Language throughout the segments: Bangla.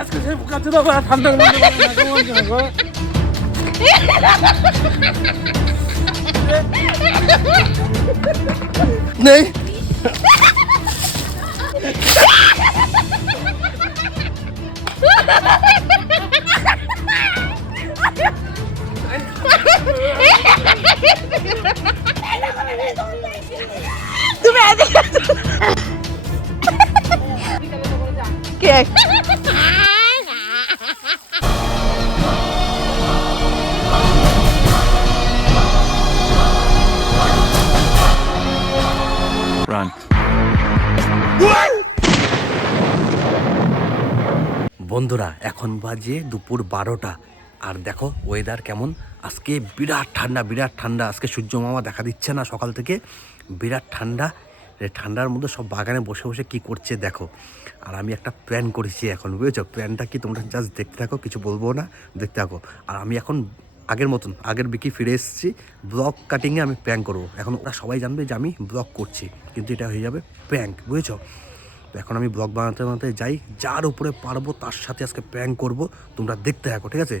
আজকে সেই কাছে তো ঠান্ডা নেই তুমি কে বন্ধুরা এখন বাজে দুপুর 12টা আর দেখো ওয়েদার কেমন আজকে বিরাট ঠান্ডা আজকে সূর্য মামা দেখা দিচ্ছে না সকাল থেকে বিরাট ঠান্ডা ঠান্ডার মধ্যে সব বাগানে বসে বসে কি করছে দেখো আর আমি একটা প্ল্যান করেছি এখন বুঝেছো প্ল্যানটা কি তোমরা জাস্ট দেখতে থাকো কিছু বলবো না দেখতে থাকো আর আমি এখন আগের বিকি ফিরে এসেছি ব্লগ কাটিংয়ে আমি প্র্যাঙ্ক করবো এখন ওরা সবাই জানবে যে আমি ব্লগ করছি কিন্তু এটা হয়ে যাবে প্র্যাঙ্ক বুঝেছো এখন আমি ব্লগ বানাতে যাই যার উপরে পারবো তার সাথে আজকে প্র্যাঙ্ক করবো তোমরা দেখতে থাকো ঠিক আছে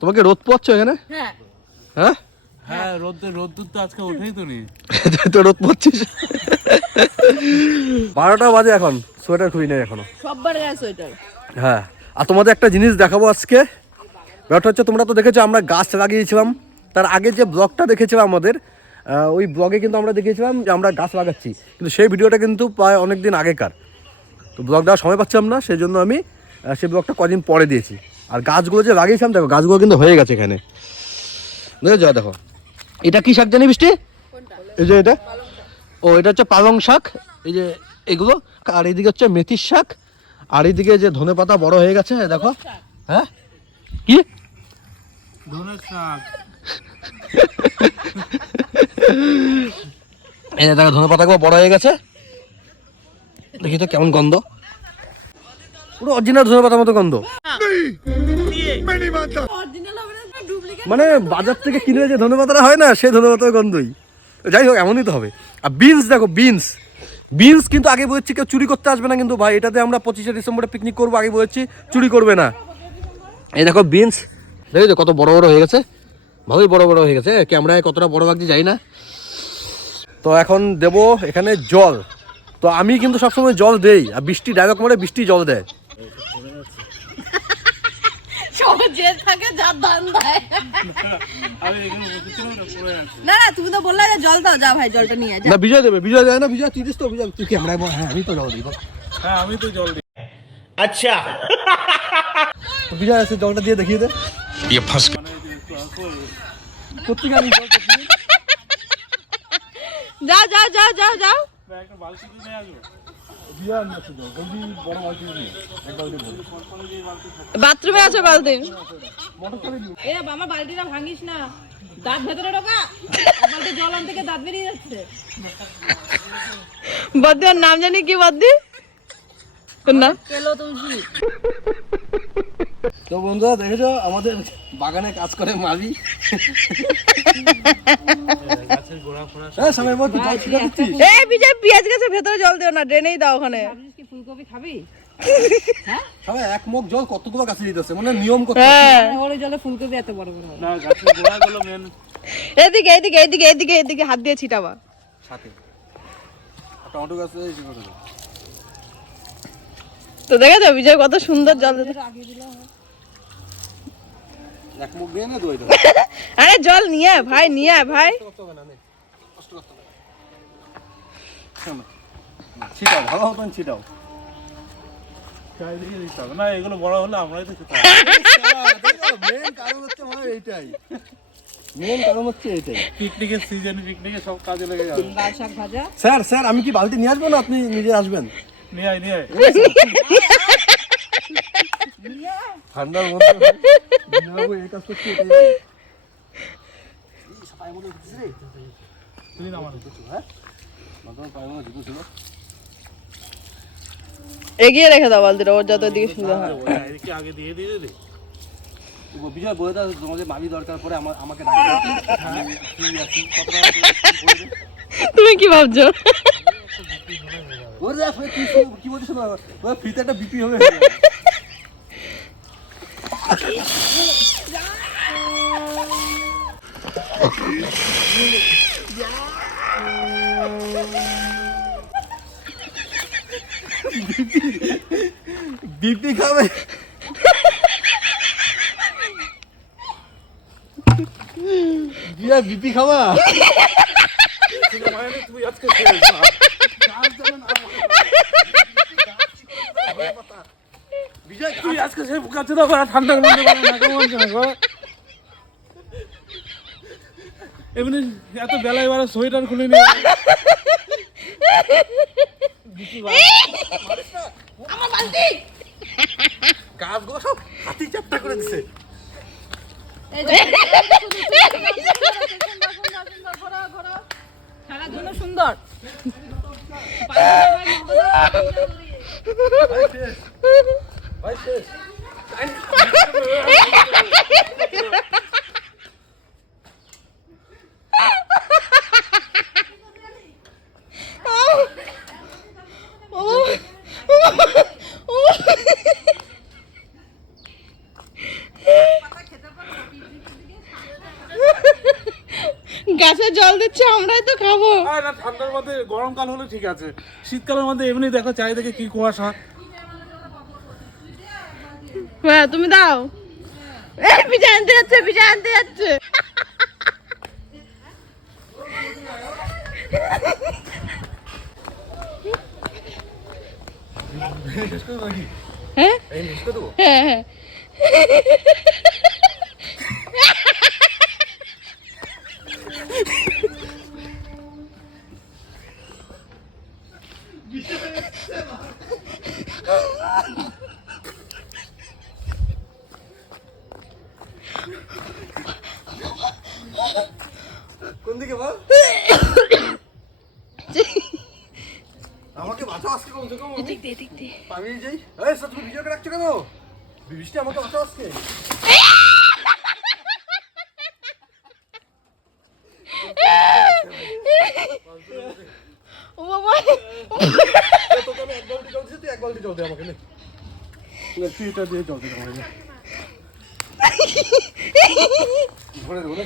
তোমাকে রোদ পোয়াচ্ছ এখানে হ্যাঁ হ্যাঁ রোদ্দুর তো আজকে উঠেই তো নি তো রোদ পোয়াচ্ছিস 12টা বাজে এখন সোয়েটার খুলি নেই এখনো সববার গায়ে সোয়েটার হ্যাঁ আর তোমাদের একটা জিনিস দেখাবো আজকে ব্যাপারটা হচ্ছে তোমরা তো দেখেছো আমরা গাছ লাগিয়েছিলাম তার আগে যে ব্লগটা দেখেছিলাম আমাদের ওই ব্লগে কিন্তু আমরা দেখেছিলাম যে আমরা গাছ লাগাচ্ছি কিন্তু সেই ভিডিওটা কিন্তু প্রায় অনেক দিন আগেকার তো ব্লগটা সময় পাচ্ছিলাম না সেই জন্য আমি সেই ব্লগটা কদিন পরে দিয়েছি আর গাছগুলো যে লাগিয়েছিলাম দেখো গাছগুলো কিন্তু হয়ে গেছে এখানে দেখেছো দেখো এটা কি শাক জানি বৃষ্টি এই যে এটা এটা হচ্ছে পালং শাক এই যে এগুলো আর এইদিকে হচ্ছে মেথির শাক আর এইদিকে যে ধনেপাতা বড় হয়ে গেছে দেখো হ্যাঁ কি ধনে শাক এই দেখো ধনেপাতাগুলো বড় হয়ে গেছে দেখি তো কেমন গন্ধ পুরো অরিজিনাল ধনেপাতার মতো গন্ধ মানে বাজার থেকে কিনে যে ধনেপাতাটা হয় না সেই ধনেপাতার গন্ধই যাই হোক এমনই তো হবে আর বিনস দেখো বিনস কিন্তু আগে বলেছি কেউ চুরি করতে আসবে না কিন্তু ভাই এটাতে আমরা 25শে ডিসেম্বরে পিকনিক করবো আগে বলেছি চুরি করবে না এই দেখো বিনস দেখেছো কত বড় বড় হয়ে গেছে ভালোই বড় বড় হয়ে গেছে ক্যামেরায় কতটা বড় লাগছে যাই না তো এখন দেবো এখানে জল তো আমি কিন্তু সবসময় জল দেই আর বৃষ্টি ডায়লগ মারে বৃষ্টি জল দেয় না তুমি তো বললে জল দাও যা ভাই জলটা নিয়ে যা না বিজয় দেবে বিজয় দেয় না বিজয় তুই দিস তো বিজয় তুই ক্যামেরায় বল হ্যাঁ আমি তো জল দিই হ্যাঁ আমি তো জল দিই আচ্ছা বিজয় আছে জলটা দিয়ে দেখিয়ে দে কোথেকে আমি জল যাও যাও যাও যাও যাও একটা বালতি নিয়ে আসবো বাথরুমে আছে বালতি এ আমার বালতিটা ভাঙিস না দাঁত ভেতরে ঢোকা বালতি জল আনতে গিয়ে দাঁত বেরিয়ে যাচ্ছে বদ্দির নাম জানি কি বদ্দি না কেলো তুলসী তো বন্ধুরা দেখেছো আমাদের বাগানে কাজ করে মালি এই বিজয় পেঁয়াজ গাছের ভেতরে জল দিও না ড্রেনেই দাও ওখানে ফুলকপি খাবি সবাই এক মুখ জল কতগুলো গাছে দিতেছে মানে নিয়ম করতে ওই জলে ফুলকপি এত বড় বড় না গাছের গোড়াগুলো মেন এদিকে এদিকে এদিকে এদিকে এদিকে হাত দিয়ে ছিটাবা সাথে টমেটো গাছে তো দেখেছো বিজয় কত সুন্দর জল দিতে এক মুখ দিয়ে না দই দাও আরে জল নিয়ে আয় ভাই নিয়ে আয় ভাই ছিটাও ভালো মতন ছিটাও চারিদিকে দিতে হবে না এগুলো বড় হলে আমরাই তো খেতে মেন কারণ হচ্ছে আমার এইটাই মেন কারণ হচ্ছে এইটাই পিকনিকের সিজনে পিকনিকে সব কাজে লেগে যাবে লাল শাক ভাজা স্যার আমি কি বালতি নিয়ে আসবো না আপনি নিজে আসবেন নিয়ে আয় ঠান্ডার মধ্যে এই কাজ করছি এটাই পায়ের মধ্যে দিচ্ছিস রে তুই না মানে হ্যাঁ মাথার পায়ের মধ্যে ঢুকেছিল এগিয়ে রেখে দাও বালতিটা ওর যত দিকে সুন্দর হয় এদিকে আগে দিয়ে দিয়ে দে বিজয় বলে দাও তোমাদের মামি দরকার পরে আমাকে ডাকবে। তুমি কি ভাবছো? কি বলছিস ফ্রিতে একটা বিপি হবে। বিপি খাবে বিপি খাওয়া তুই আজকে শেষ না। বিজয় তুই আজকে সে কাছে দাও ঠান্ডার মধ্যে এমনি এত বেলায় বেলা সোয়েটার খুলে নিয়ে আমার বালতি কাজগুলো সব হাতি চাপটা করে দিছে। সারা জন্য সুন্দর। ভাই শেষ গাছে জল দিচ্ছে, আমরাই তো খাবো। না ঠান্ডার মধ্যে গরমকাল হলে ঠিক আছে, শীতকালের মধ্যে এমনি দেখো চারিদিকে কি কুয়াশা। হ্যাঁ তুমি দাও। পিঠা আনতে যাচ্ছে, পিঠা আনতে যাচ্ছে। হ্যাঁ হ্যাঁ হ্যাঁ কোন দিকে বল আমাকে বাঁচাও আজকে কমছে কম পালিয়ে যাই। এই স্যার তুমি ভিডিওকে রাখছো কেন? বৃষ্টি আমাকে বাঁচাও আজকে। ও বাবা, তোকে আমি এক বালতি জল দিচ্ছি, তুই এক বালতি জল দে আমাকে। নে তুই এটা দিয়ে জল দে আমাকে। ধরে দেবো না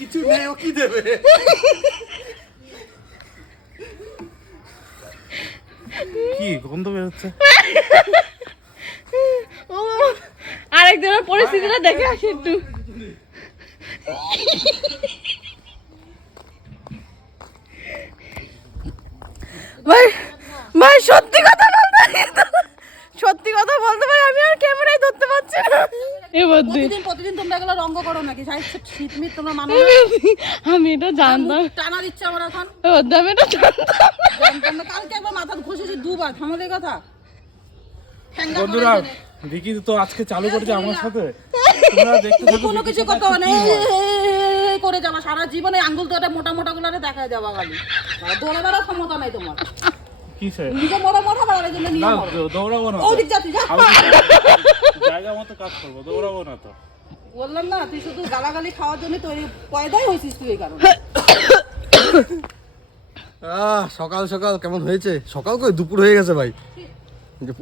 কিছু নেই, ও কি দেবে? কি গন্ধ বেরোচ্ছে। আরেকজনের পরিস্থিতিটা দেখে আসি একটু। ভাই ভাই সত্যি কথা বলতে, সত্যি কথা বলতে ভাই আমি আর ক্যামেরায় ধরতে পারছি না। প্রতিদিন তোমরা এগুলো রঙ্গ করো নাকি? শীতমিত তোমরা মানো? আমি এটা জানতাম, টানা দিচ্ছে আমার এখন। আমি এটা জানতাম না। কালকে একবার মাথা ঘষেছি দুবার, থামাদের কথা। বন্ধুরা দেখি তো আজকে চালু করেছে আমার সাথে, তোমরা দেখতে থাকো। কোনো কিছু কথা মানে করে যাবা সারা জীবনে, আঙ্গুল তো মোটা মোটা গুলারে দেখা যাবা খালি। দৌড়াবার ক্ষমতা নাই তোমার। কিসে নিজে মোটা মোটা বাড়ার জন্য নিয়ে না দৌড়াবো না, ওদিক যাতি যা, জায়গা মতো কাজ করবো, দৌড়াবো না তো। বললাম না তুই শুধু গালাগালি খাওয়ার জন্য তৈরি পয়দাই হয়েছিস তুই এই কারণে। সকাল সকাল কেমন হয়েছে? সকাল কই দুপুর হয়ে গেছে ভাই।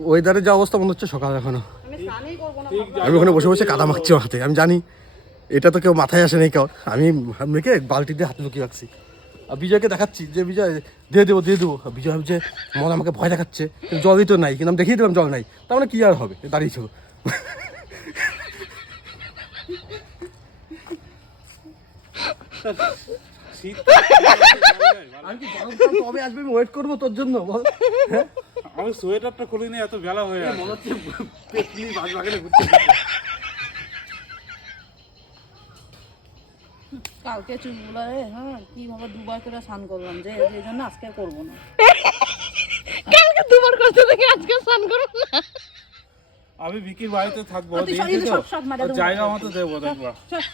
ওয়েদারের যে অবস্থা মনে হচ্ছে সকাল এখনো। আমি স্নানই করব না। আমি ওখানে বসে বসে কাদা মাখছি হাতে, আমি জানি এটা তো কেউ মাথায় আসে নাই কেউ। আমি মেয়েকে বালতি দিয়ে হাতে লুকিয়ে রাখছি, আর বিজয়কে দেখাচ্ছি যে বিজয় দিয়ে দেবো দিয়ে দেবো। বিজয় ভাবছে মনে আমাকে ভয় দেখাচ্ছে, জলই তো নাই, কিন্তু আমি দেখিয়ে দিলাম জল নাই, তার মানে কি আর হবে, দাঁড়িয়ে ছিল। আমি কি গরমকাল কবে আসবে আমি ওয়েট করবো তোর জন্য বল। আমি সোয়েটারটা খুলে নিয়ে এত বেলা হয়ে গেছে, মনে হচ্ছে পেটনি বাগানে ঘুরতে। কালকে চুলগুলো হ্যাঁ কিভাবে দুবার করে স্নান করলাম, যে এই জন্য আজকে করবো না। কালকে দুবার করতে থেকে আজকে স্নান করবো না। আমি বিকির বাড়িতে থাকবো, তুই দিয়েছি কিন্তু তো, সব মারা ওর দেবো। জায়গা মতো দেবো, দেখবা চল।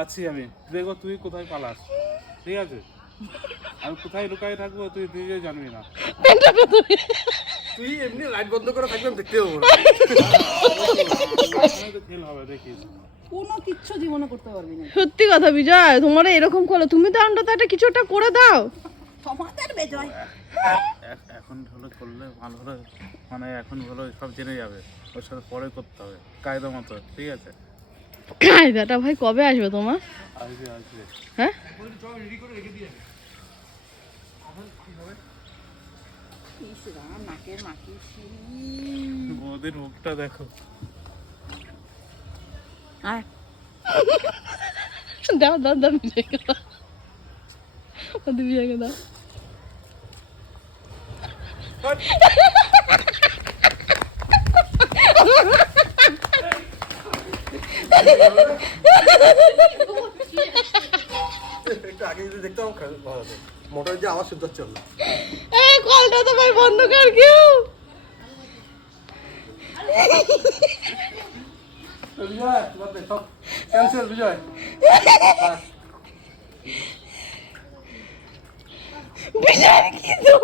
আছি আমি, দেখবো তুই কোথায় পালাস, ঠিক আছে? আমি কোথায় লুকাই থাকবো তুই নিজে জানবি না। তুই এমনি লাইট বন্ধ করে থাকবেন, দেখতে পাবো না। খেল হবে দেখিস। কোনো কিচ্ছু জীবনে করতে পারবি না। সত্যি কথা বিজয়, তোমার এরকম করো, তুমি তো অন্তত একটা কিছু একটা করে দাও। তোমাদের বিজয় এখন হলো করলে ভালো হলো, মানে এখন হলো সব জেনে যাবে, ওর সাথে পরে করতে হবে কায়দা মতো, ঠিক আছে? কায়দাটা ভাই কবে আসবে তোমার? আসবে আসবে। হ্যাঁ ওদের মুখটা দেখো। দাও দাও দাও বিজয়কে দাও, ওদের বিজয়কে দাও। একটু আগে যদি দেখতাম ভালো হতো। মোটরের যে আওয়াজ শুনতে হচ্ছে না। এই কলটা তো ভাই বন্ধ কর কেউ। বিজয় তোমার সব ক্যান্সেল বিজয়। বিজয় কি তো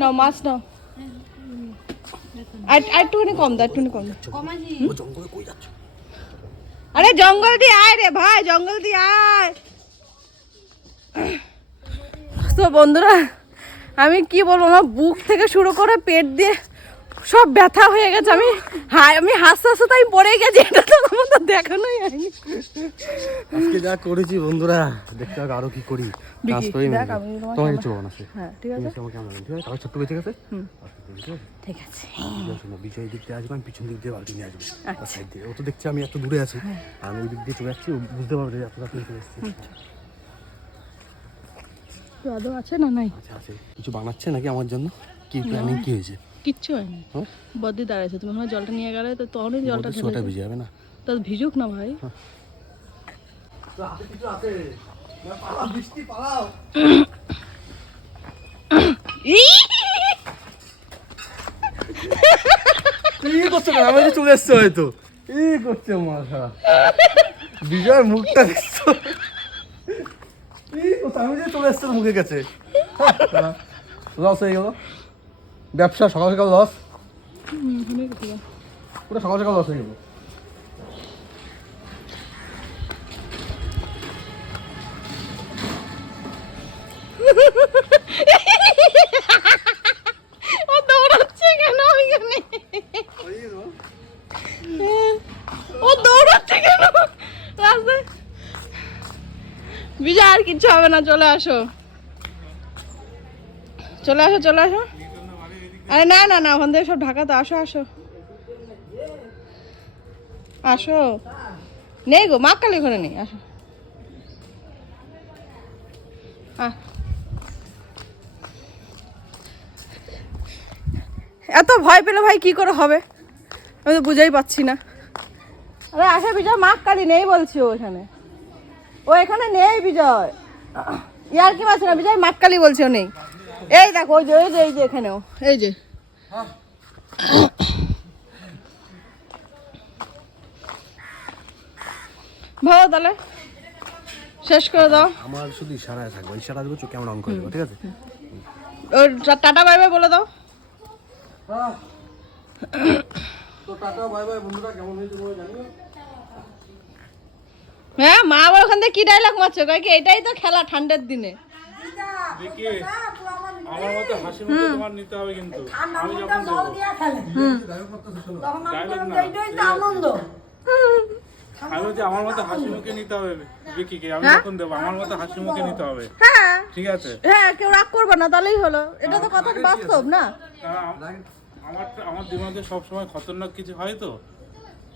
নাও মাছ নাও, আর একটুখানি কম দাও, একটুখানি কম দাও। ও জঙ্গলে কই যাচ্ছে? আরে জঙ্গল দিয়ে আয় রে ভাই, জঙ্গল দিয়ে আয়। তো বন্ধুরা আমি কি বলবো, আমার বুক থেকে শুরু করে পেট দিয়ে সব ব্যথা হয়ে গেছে। আমি হাসতে হাসতে তাই পড়ে গেছি, এটা তো তোমাদের দেখানোই হয়নি। আজকে যা করেছি বন্ধুরা, দেখতে হবে আরো কি করি। বিকি, ট্রান্সফারই দেখ আমি তোমার তোমার সামনে- কিছু বানাচ্ছে। হ্যাঁ ঠিক আছে আমাকে আমার ঠিক আছে, তাও ছোট্ট বেঁচে গেছে। ঠিক আছে। শোনো, বিজয় দিক দিয়ে আসবে, আমি পিছন দিক দিয়ে বালতি নিয়ে আসবো। সাইড দিয়ে ও তো দেখছি আমি এত দূরে আছি, আর আমি ওই দিক দিয়ে চলে যাচ্ছি, ও বুঝতে পারবে যে এত রাত চলে এসেছি। তো আদৌ আছে না নাই? আচ্ছা আছে, কিছু বানাচ্ছে নাকি আমার জন্য? কি প্ল্যানিং কি হয়েছে? কিচ্ছু হয়নি, হ্যাঁ? বদ্দি দাঁড়াইছে, তুমি ওখানে জলটা নিয়ে গেলে তো তখনই জলটা সোয়াটা ঢেলে ভিজে যাবে না? তা ভিজুক না ভাই। হাতে কিছু আছে, পালাও বৃষ্টি, পালাও। কি করছো কেন? আমি চলে এসছে হয়তো। কি করছে মাথা? বিজয়ের মুখটা দেখছো? কি করছো? আমি যে চলে এসছে মুখে গেছে। লস হয়ে গেল ব্যবসা, সকাল সকাল লস, পুরো সকাল সকাল লস হয়ে গেল। ও দৌড়াচ্ছে কেন ওইখানে? ও দৌড়াচ্ছে কেন রাস্তায়? বিজয় আর কিচ্ছু হবে না, চলে আসো চলে আসো চলে আসো। আরে না না না, ওখান থেকে সব ঢাকা, তো আসো আসো আসো। নেই গো, মা কালী ঘরে নেই, আসো। এত ভয় পেলে ভাই কি করে হবে, আমি তো বুঝাই পাচ্ছি না। আরে আসা বিজয়, মা কালী নেই বলছি, ও এখানে, ও এখানে নেই বিজয়, ইয়ার কি মাছ না বিজয়, মা কালী বলছি ও নেই। এই দেখো ওই যে এই যে এই যে এখানেও এই যে। ভালো তাহলে শেষ করে দাও। আমার শুধু ইশারায় থাকবো, ইশারা দেবো, চোখে আমরা অন করে দেবো, ঠিক আছে? ওর টাটা বাই বাই বলে দাও। তো টাটা বাই বাই বন্ধুরা, কেমন হয়েছে তোমরা জানিও। হ্যাঁ মা আবার ওখান থেকে কি ডায়লগ মারছো, কয় কি এটাই তো খেলা ঠান্ডার দিনে। দেখি আমার মতো হাসি মুখে তোমার নিতে হবে, কিন্তু আমি যখন দেবো ডায়লগ না, আমি বলছি আমার মতো হাসি মুখে নিতে হবে বিকিকে, আমি যখন দেবো আমার মতো হাসি মুখে নিতে হবে, হ্যাঁ ঠিক আছে? হ্যাঁ, কেউ রাগ করবে না, তাহলেই হলো, এটা তো কথা বাস্তব না। কারণ আমার দিমাগে সবসময় খতরনাক কিছু হয় তো,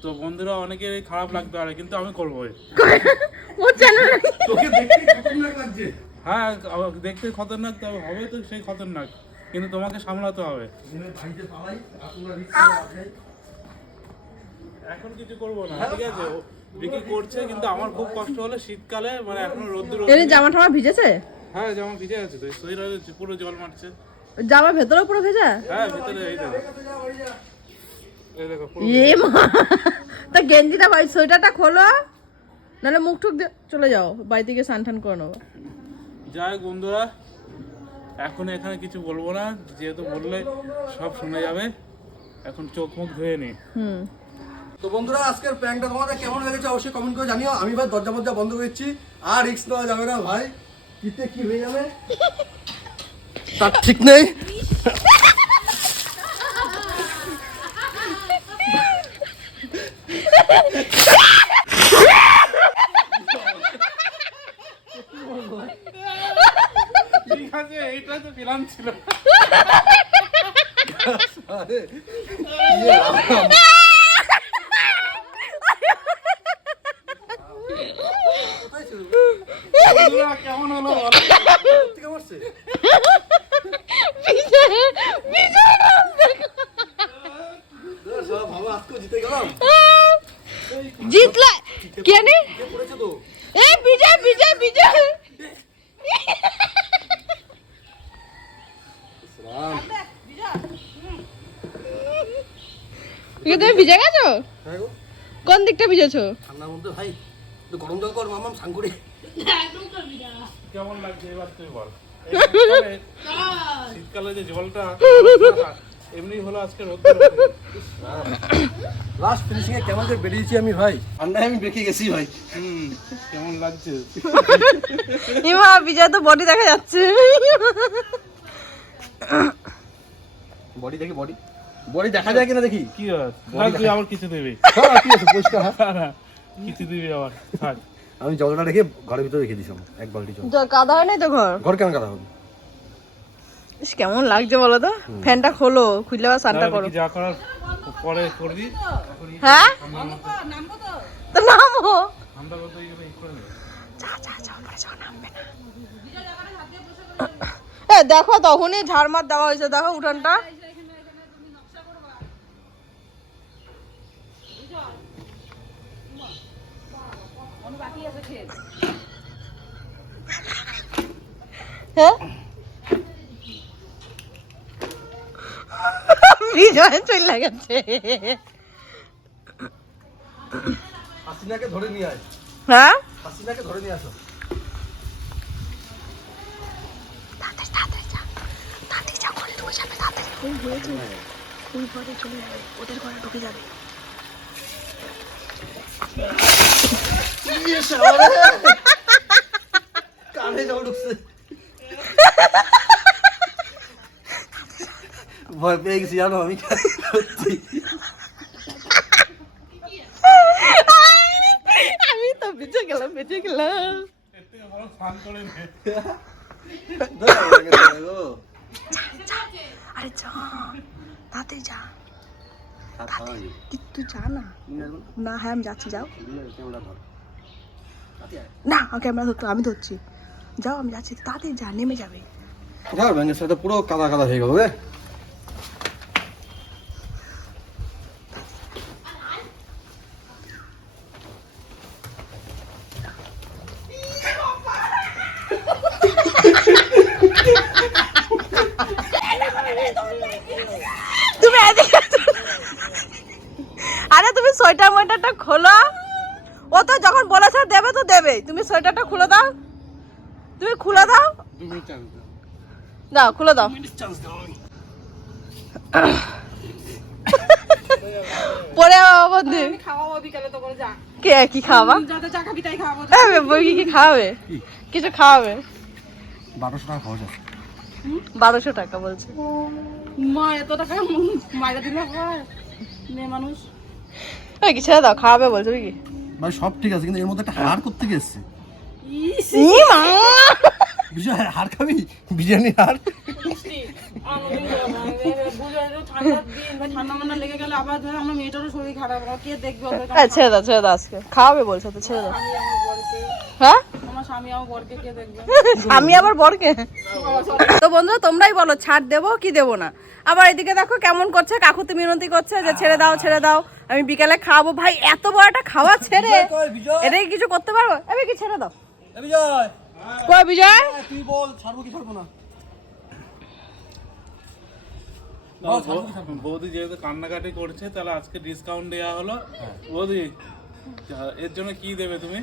তো বন্ধুরা অনেকের খারাপ লাগতে পারে, কিন্তু আমি করবো। ও চ্যানেল তোকে দেখতে খতরনাক লাগছে। হ্যাঁ দেখতে খতরনাক তো হবে, তো সেই খতরনাক, কিন্তু তোমাকে সামলাতে হবে। ভাইতে পালাই, আপনারা এখন কিছু করবো না, ঠিক আছে? বিক্রি করছে, কিন্তু আমার খুব কষ্ট হলে শীতকালে, মানে এখনো রোদ্দুর এর জামা টামা ভিজেছে। হ্যাঁ জামা ভিজে আছে তো, শরীর পুরো জল মারছে। জামা ভেতরে পুরো ভেজা? হ্যাঁ ভেতরে এই দেখো, এই দেখো পুরো। এ মা, তা গেঞ্জিটা ভাই সোয়েটারটা খোলো, নাহলে মুখ টুক দিয়ে চলে যাও, বাড়িতে গিয়ে স্নান টান করে নেবো। যাই হোক বন্ধুরা, এখন এখানে কিছু বলবো না, যেহেতু বললে সব শুনে যাবে। এখন চোখ মুখ ধুয়ে নি। তো বন্ধুরা, আজকের প্র্যাঙ্কটা তোমাদের কেমন লেগেছে অবশ্যই কমেন্ট করে জানিও। আমি ভাই দরজা মধ্যে বন্ধ করেছি, আর রিস্ক নেওয়া যাবে না ভাই, কিতে কি হয়ে যাবে তার ঠিক নেই। ঠিক আছে, এইটা তো প্ল্যান ছিল। বন্ধুরা, কেমন হলো বলো? থেকে বসছে ভালো, আজকে জিতে গেলাম। জিতলা কেন? কে পড়েছে তো? এ বিজয় বিজয় বিজয়, তুমি ভিজে গেছো? হ্যাঁ গো, কোন দিকটা ভিজেছো? ঠান্ডার মধ্যে ভাই একটু গরম জল কর মামাম, স্নান করি। কেমন লাগছে এবার তুই বল। শীতকালে যে জলটা এমনি হলো, আজকে রোদ। লাস্ট ফিনিশিং এ কেমন করে বেরিয়েছি আমি ভাই, ঠান্ডায় আমি বেঁকে গেছি ভাই। কেমন লাগছে? ইমা বিজয় তো বডি দেখা যাচ্ছে। বডি দেখি, বডি বডি দেখা যায় কিনা দেখি। কি হয়? তুই আবার কিছু দিবি? কি আছে পরিষ্কার? কিছু দিবি আবার? থাক। আমি জলটা রেখে ঘরের ভিতরে রেখে দিয়েছিলাম, এক বালতি জল। কাদা হয় নাই তো ঘর? ঘর কেন কাদা হবে? ইস, কেমন লাগছে বলো তো? ফ্যানটা খোলো, খুললে আবার স্নানটা করো। যা করার পরে করবি। হ্যাঁ তো নামো। ঠান্ডা কত করে নেবে? যা যা যা, পরে যাও, নামবে না। এ দেখো, তখনই ঝাড়মার দেওয়া হয়েছে, দেখো উঠানটা। হ্যাঁ বিজয় চলে গেছে। হাসিনাকে ধরে নিয়ে আয়, হ্যাঁ হাসিনাকে ধরে নিয়ে আসো। তাড়াতাড়ি তাড়াতাড়ি যা, তাড়াতাড়ি যা, ঘরে ঢুকে যাবে তাড়াতাড়ি। ওই হয়েছে, ওই ঘরে চলে যাবে, ওদের ঘরে ঢুকে যাবে। কানে জল ঢুকছে, ভয় পেয়ে গেছি জানো আমি। আমি তো বেঁচে গেলাম, বেঁচে গেলাম। স্নান করে নে। আরে যা, তাড়াতাড়ি যা, তুই যা না। না হ্যাঁ আমি যাচ্ছি, যাও না, ক্যামেরা ধরতো, আমি ধরছি, যাও আমি যাচ্ছি, তাড়াতাড়ি যা, নেমে যাবে। ব্যাঙের সাথে পুরো কাদা কাদা হয়ে গেল রে। তুমি এদিকে, আরে তুমি সোয়েটার মোয়েটারটা খোলো। ও তো যখন বলেছে দেবে তো দেবে, তুমি সোয়েটারটা খুলে দাও, তুমি খুলে দাও, দাও খুলে দাও। পরে বন্ধু খাওয়াবো বিকালে, তো করে যা, কে কি খাওয়াবা? যাতে চা খাবি তাই খাওয়াবো। বই কি খাওয়াবে? কিছু খাওয়াবে? 1200 টাকা খরচ আছে। 1200 টাকা বলছে। মা এত টাকা মাইরা দিলে হয়? মেয়ে মানুষ। ওই কি ছেড়ে দাও, খাওয়াবে বলছে কি? ভাই সব ঠিক আছে, কিন্তু এর মধ্যে একটা হাড় করতে গেছে। ইস, ই মা, বিজয় হাড় খাবি? বিরিয়ানি হাড়? ঠান্ডা মান্ডা লেগে গেলে আবার ধর আমার মেয়েটারও শরীর খারাপ, কে দেখবে ওদের? ছেড়ে দাও, ছেড়ে দাও, আজকে খাওয়াবে বলছে তো ছেড়ে দাও। আমি আমার বরকে, হ্যাঁ আমার স্বামী আমার বরকে কে দেখবে? আমি আবার বরকে। তো বন্ধুরা তোমরাই বলো, ছাড় দেবো কি দেবো না। আবার এদিকে দেখো কেমন করছে, কাকুতি মিনতি করছে যে ছেড়ে দাও ছেড়ে দাও, আমি বিকালে খাওয়াবো। ভাই এত বড় একটা খাওয়া ছেড়ে এটা কি কিছু করতে পারবো? আমি কি ছেড়ে দাও। বিজয় কই বিজয়? তুই বল, ছাড়বো কি ছাড়বো না? বৌদি যেহেতু কান্নাকাটি করছে তাহলে আজকে ডিসকাউন্ট দেওয়া হলো। বৌদি এর জন্য কি দেবে তুমি?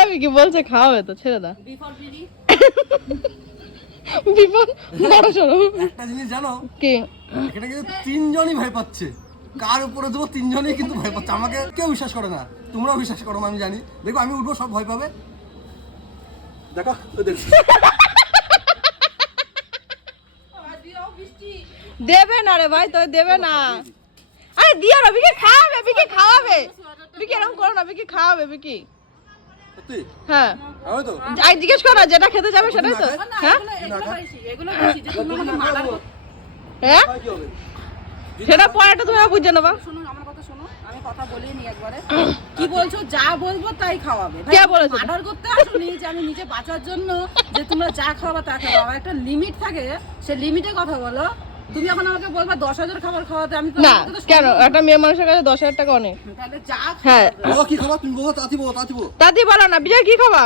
আমি কি বলছে খাওয়াবে তো, ছেড়ে দাও। বিফল বিড়ি বিপদ বড় সরো। একটা জিনিস জানো, কি? এখানে কিন্তু তিনজনই ভয় পাচ্ছে। কার উপরে দেবো তিনজনই কিন্তু ভয় পাচ্ছে। আমাকে কেউ বিশ্বাস করে না, তোমরাও বিশ্বাস করো না আমি জানি। দেখো আমি উঠবো, সব ভয় পাবে। দেখো দেখছি দেবে না রে ভাই, তো দেবে না। আরে দিও না, বিকি খাওয়াবে, বিকি খাওয়াবে। বিকি এরকম করো না, বিকি খাওয়াবে বিকি। সত্যি হ্যাঁ, হবে তো? আই জিজ্ঞেস করো না, যেটা খেতে যাবে সেটাই তো। হ্যাঁ এগুলো বেশি যে তুমি আমাকে মার্ডার করতে। হ্যাঁ, কি হবে? সেটা পরেটা তুমি বুঝে নেবা। শুনুন আমার কথা শোনো, আমি কথা বলিনি একবারে। কি বলছো? যা বলবো তাই খাওয়াবে। কে বলেছে? মার্ডার করতে আসুনি যে আমি নিজে বাঁচার জন্য যে তোমরা যা খাওয়াবা তা খাওয়াবা। একটা লিমিট থাকে, সে লিমিটে কথা বলো। তুমি এখন আমাকে বলবা 10,000 খাবার খাওয়াতে, আমি তো না কেন, একটা মেয়ে মানুষের কাছে 10,000 টাকা অনেক। তাহলে যা হ্যাঁ, বলো কি খাবা তুমি, বলো তাতি বলো, তাতি বলো। দাদি বলো না। বিজয় কি খাবা?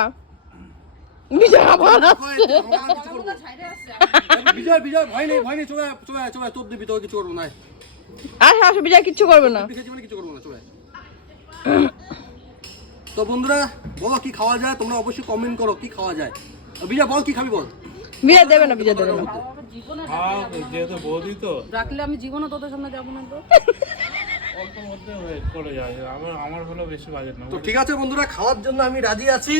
বিজয় আবার খাওয়াবো ছাইড়ে আসছে। বিজয় বিজয় ভয় নেই, ভয় নেই, চলে আয়, চলে আয়, চলে আয়, তোর দিবি, তোর কিছু করবো না। আসো আসো, বিজয় কিচ্ছু করবে না। দেখেছি মানে কিছু করবো না, চলে আয়। তো বন্ধুরা বলো কি খাওয়া যায়, তোমরা অবশ্যই কমেন্ট করো কি খাওয়া যায়। বিজয় বল কি খাবি বল। বিজয় দেবে না, বিজয় দেবে না। জীবনে যেহেতু বৌদি তো রাখলে আমি জীবনে তোদের সামনে যাবো না তো। অল্পের মধ্যে করে যায়। আমার হলো বেশি বাজেট না। তো ঠিক আছে বন্ধুরা, খাওয়ার জন্য আমি রাজি আছি।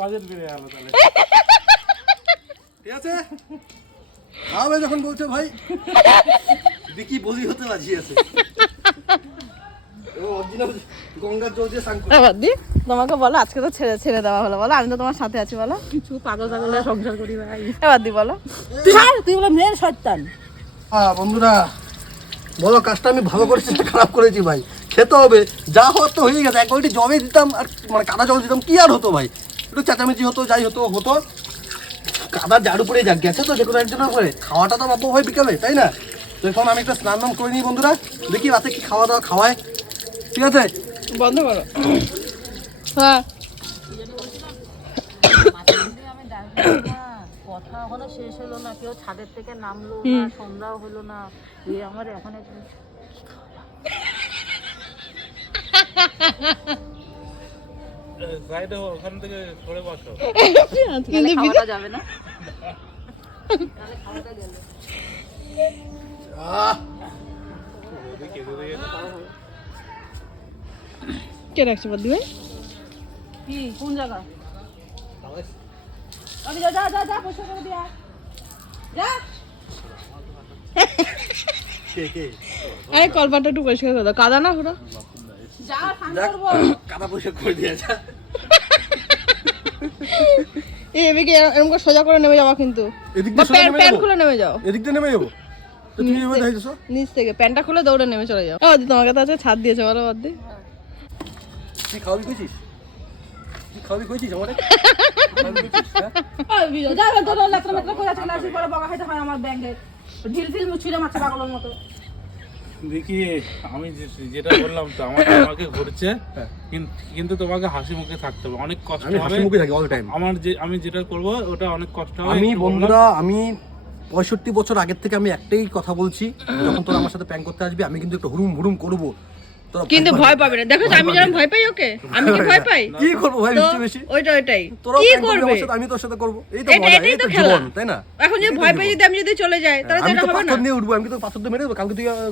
বাজেট বেড়ে গেল তাহলে। ঠিক আছে খাওয়াবে যখন বলছো ভাই। বিকি বলি হতে রাজি আছে। ও অরিজিনাল গঙ্গার জল দিয়ে স্নান করে। এবার দি তোমাকে বলো, আজকে তো ছেড়ে ছেড়ে দেওয়া হলো, বলো আমি তো তোমার সাথে আছি, বলো। কিছু পাগল পাগল সংসার করি ভাই। এবার দি বলো। তুই বলে মেয়ের শয়তান। বন্ধুরা বলো কাজটা আমি ভালো করেছি না খারাপ করেছি ভাই? খেতে হবে, যা হওয়ার তো হয়ে গেছে। এক বালতি জলে দিতাম আর মানে কাদা জল দিতাম, কি আর হতো ভাই? একটু চেঁচামেচি হতো, যাই হতো হতো। কাদা যার উপরে যা গেছে তো, যে কোনো একজনের উপরে খাওয়াটা তো পাবো ভাই বিকালে, তাই না? তো এখন আমি একটা স্নান করে নিই বন্ধুরা, দেখি রাতে কি খাওয়া দাওয়া খাওয়ায়। ঠিক আছে বন্ধ করো। হ্যাঁ, কথা এখনো শেষ হলো না, কেউ ছাদের থেকে নামলো না, সন্ধ্যাও হলো না। আমার এখন সাইডে ওখান থেকে সরে বসো। কিন্তু খাওয়া যাবে না। বৌদি কেঁদে দিয়ে গেছে। কে রাখছে বদি ভাই? কি কোন জায়গা? আমি যা যা যা যা পয়সা করে দিয়া যা। কে কে আরে কলপাটা একটু পরিষ্কার করে দাও, কাদা না পুরো। যা স্নান দেখ, করবো। কাদা পয়সা করে দিয়েছে। এই এদিকে এরকম করে সোজা করে নেমে যাওয়া কিন্তু। এদিক বা দিয়ে সোজা নেমে প্যান্ট যাবো? খুলে নেমে যাও এদিক দিয়ে নেমে যাবো? তো তুমি এভাবে দেখাইছো? নিচ থেকে, প্যান্টটা খুলে দৌড়ে নেমে চলে যাও। ও দি তোমাকে তো আছে ছাদ দিয়েছে, বলো বদি। তুই খাওয়াবি কইছিস? তুই খাওয়াবি কইছিস আমারে? যা তোর লেত্রা মেত্রা করে চলে আসি, পরে বকা খাইতে হয় আমার ব্যাংকে। ঢিল ফিল মুছিয়ে মারছে পাগলের মতো। দেখি আমি যেটা বললাম তো, আমাকে ঘুরছে, কিন্তু তোমাকে হাসি মুখে থাকতে হবে। অনেক কষ্ট আমি হবে। হাসি মুখে থাকি অল টাইম। আমি যেটা করব ওটা অনেক কষ্ট হবে। আমি একটু বললাম। বন্ধুরা, আমি 65 বছর আগের থেকে আমি একটাই কথা বলছি, যখন তোরা আমার সাথে প্র্যাঙ্ক করতে আসবি আমি কিন্তু একটু হুড়ুম হুড়ুম করবো। তোরা কিন্তু ভয় পাবে না। দেখো আমি যেরকম ভয় পাই ওকে, আমি কি ভয় পাই? কি করবো ভাই, তো বেশি বেশি ওইটাই তোরাও কি prank করবি করবে? আমার সাথে, আমি তোর সাথে করবো। এই তো এটা- মজা, এটাই এই তো তো খেলা। জীবন, তাই না? এখন যে ভয় পাই যদি আমি যদি চলে যাই তাহলে তো আমি এটা তো হবে না। পাথর নিয়ে উঠবো, আমি তো তোর পাথর দিয়ে মেরে দেবো।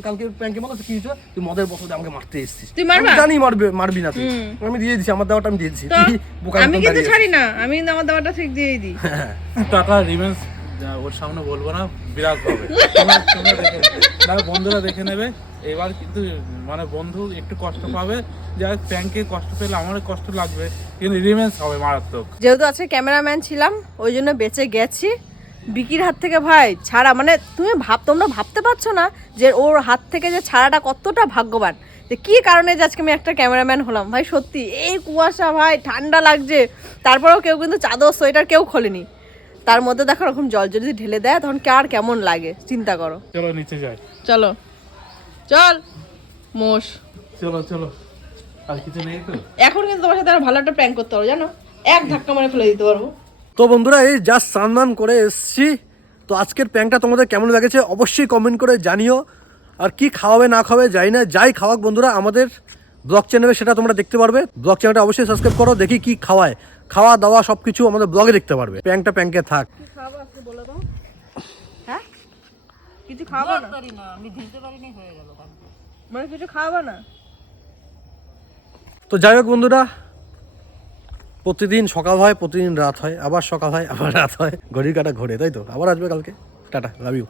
কালকে প্র্যাঙ্কে বলো কি হয়েছে, তুই মদের বছর আমাকে মারতে এসেছিস। তুই মারবা? আমি জানি মারবি না তুই। আমি দিয়ে দিছি, আমার দাওয়াটা আমি দিয়ে দিছি। তো তুই বোকার আমি মতন কিন্তু দাঁড়িয়ে ছাড়ি না, আমি কিন্তু আমার দাবাটা ঠিক দিয়েই দিই। টাকা রিভেন্স ওর সামনে বলবো না, বিরাট হবে। তোমরা দেখে বন্ধুরা দেখে নেবে। এবার কিন্তু মানে বন্ধু একটু কষ্ট পাবে, যা প্যাঙ্কে কষ্ট পেলে আমারও কষ্ট লাগবে, কিন্তু রিভেন্স হবে মারাত্মক। যেহেতু আজকে ক্যামেরাম্যান ছিলাম ওই জন্য বেঁচে গেছি। বিকির হাত থেকে ভাই ছাড়া, মানে তোমরা ভাবতে পারছো না যে ওর হাত থেকে যে ছাড়াটা কতটা ভাগ্যবান, যে কি কারণে যে আজকে আমি একটা ক্যামেরাম্যান হলাম। ভাই সত্যি এই কুয়াশা ভাই ঠান্ডা লাগছে, তারপরেও কেউ কিন্তু চাদর সোয়েটার কেউ খোলেনি। তার মধ্যে দেখো এরকম জল যদি ঢেলে দেয় তখন কার কেমন লাগে চিন্তা করো। চলো নিচে যাই। চলো চল মোষ। চলো চলো, আর কিছু নেই তো? এখন কিন্তু তোমার সাথে আর ভালো একটা প্র্যাঙ্ক করতে পারবো জানো, এক ধাক্কা মারে ফেলে দিতে পারবো। তো বন্ধুরা এই জাস্ট স্নান করে এসছি। তো আজকের প্র্যাঙ্কটা তোমাদের কেমন লেগেছে অবশ্যই কমেন্ট করে জানিও। আর কি খাওয়াবে না খাওয়াবে যাই না, যাই খাওয়াক বন্ধুরা আমাদের ব্লগ চ্যানেলে সেটা তোমরা দেখতে পারবে। ব্লগ চ্যানেলটা অবশ্যই সাবস্ক্রাইব করো, দেখি কি খাওয়ায়, খাওয়া দাওয়া সব কিছু আমাদের ব্লগে দেখতে পারবে। প্র্যাঙ্কটা প্র্যাঙ্কে থাক। হ্যাঁ কিছু খাওয়াবা না? আমি ভিজতে পারিনি, হয়ে গেল। মানে কিছু খাওয়াবা না? তো যাই হোক বন্ধুরা, প্রতিদিন সকাল হয়, প্রতিদিন রাত হয়, আবার সকাল হয়, আবার রাত হয়, ঘড়ির কাঁটা ঘোরে, তাই তো? আবার আসবে কালকে। Tata, love you.